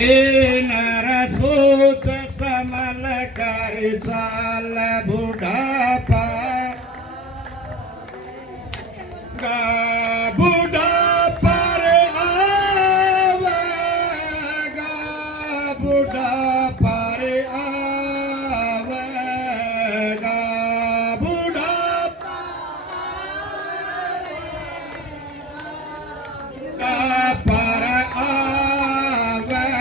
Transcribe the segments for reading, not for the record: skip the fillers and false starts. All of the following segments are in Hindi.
येणार सोच समल कर चाल बुढ़ापा गा बुढ़ापा रे आवेगा बुढ़ापा रे आवेगा बुढ़ापा पर आवेगा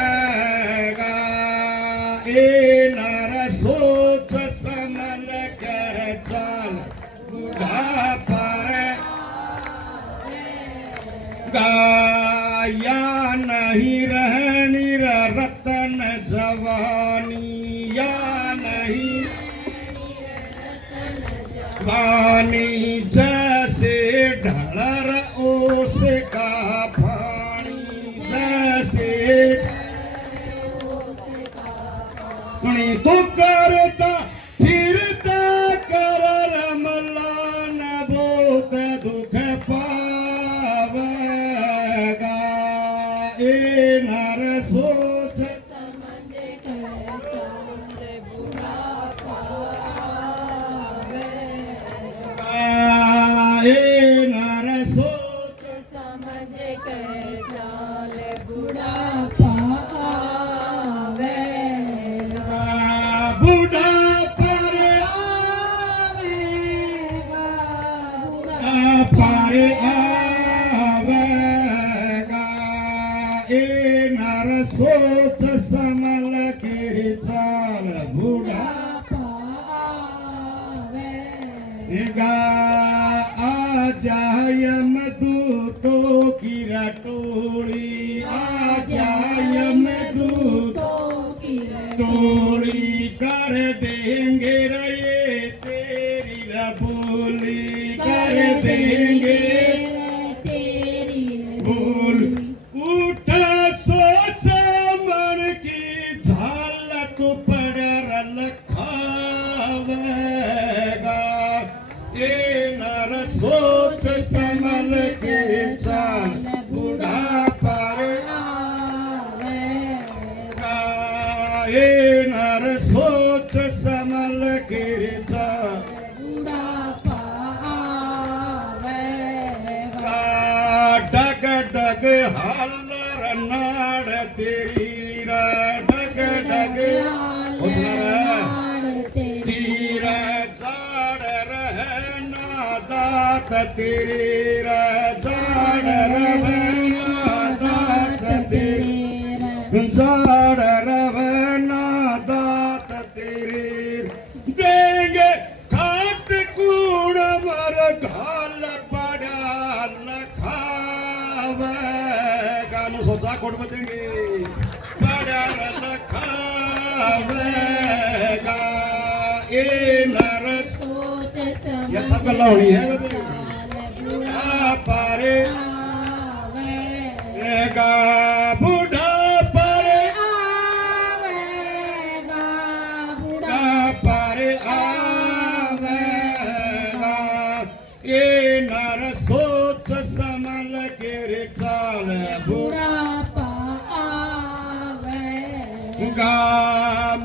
येणार सोच समल कर चाल बुढ़ापा रे गाया नहीं रहनी रतन जवानी या नहीं वानी जैसे ढलर ओस का पानी जैसे तू करता फिरता कर रमला न बहुत दुख पावेगा येणार सोच येणार सोच बुढ़ापा रे पारे आवेगा येणार सोच समल कर चाल बुढ़ापा गा आ जाय मधुतो की रटोली आ जाय मधुतो टोली कर देंगे रे तेरी रबोली कर देंगे बोल उठ सो मन की झाल तो पड़ रखावेगा येणार सोच समल के चाल बुढ़ापा रे येणार सोच समल के चाल डग डग हालर नाड़ तेरी रा डग डग तीरा चाड़ रहना दात तेरी रा चाड़ रहना दात तेरी चाड़ रहना दात तेरी देंगे खाट कूड़ मर घाल पड़ा लखावेगा नु सोचा कोट बतेंगे पड़ा लखावेगा येणार ये सब गल्ला होनी है बुढ़ापा रे आवेगा बुढ़ापा रे बुढ़ापा रे आवेगा येणार सोच समल कर चाल गा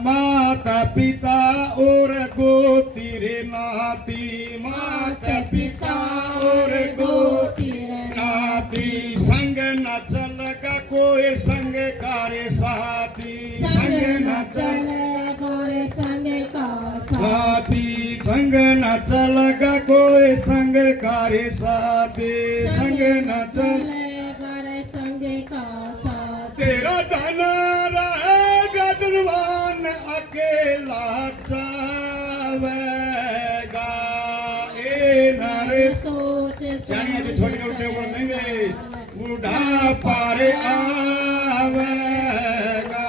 माता पिता और गोती रे नाती माता पिता और गोती नाती संग न चलगा कोई संग कार्य साथी संग न साथी संग न चलगा कोई संग कार्य साथी संग न चल तेरा धना रहेगा धनवान अकेला जावेगा येणार जानिए तो छोटे छोटे बोल देंगे बुढ़ापा रे आवेगा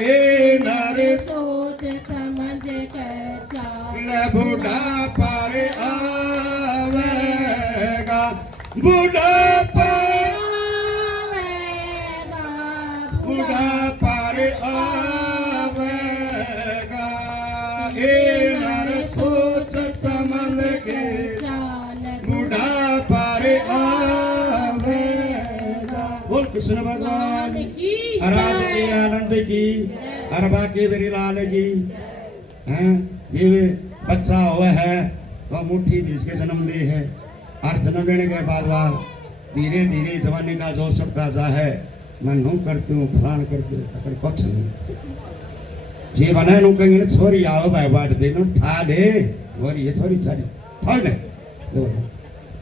येणार सोच समझ कर चाल बुढ़ापा रे आवेगा बुढ़ापा बुढ़ापा रे आवेगा येणार सोच समल के चाल बुढ़ापा रे आवेगा कृष्ण भगवान की राज के आनंद की अरबा के मेरी लाल की हैं जीव बच्चा हुआ है तो मुट्ठी जिसके जन्म ली है और जन्म लेने के बाद वह धीरे धीरे जवानी का जोश चढ़ता जा है मैं नू करती हूँ फलान करती हूँ अगर कुछ नहीं जी बना नू कहेंगे छोरी आओ भाई बाट दे नो ठा दे और ये छोरी चारी ठाड़ ले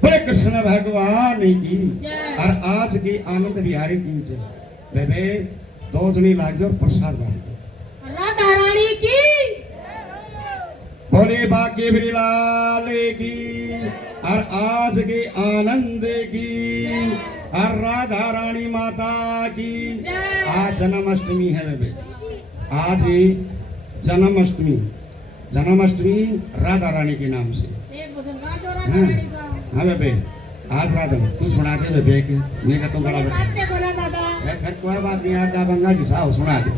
बड़े कृष्ण भगवान की और आज की आनंद बिहारी की जय बेबे दो जनी लाग जाओ प्रसाद बांट राधा रानी की बोले बाके बिरलाल की और आज के आनंद की और राधा रानी माता की आज जन्माष्टमी है बेबे आज ही जन्माष्टमी जन्माष्टमी राधा रानी के नाम से हाँ बेबे आज राधा तू सुना दे बेबे के मैं कहता हूँ बड़ा बेटा कोई बात नहीं यार बंगा जी साहब सुना दे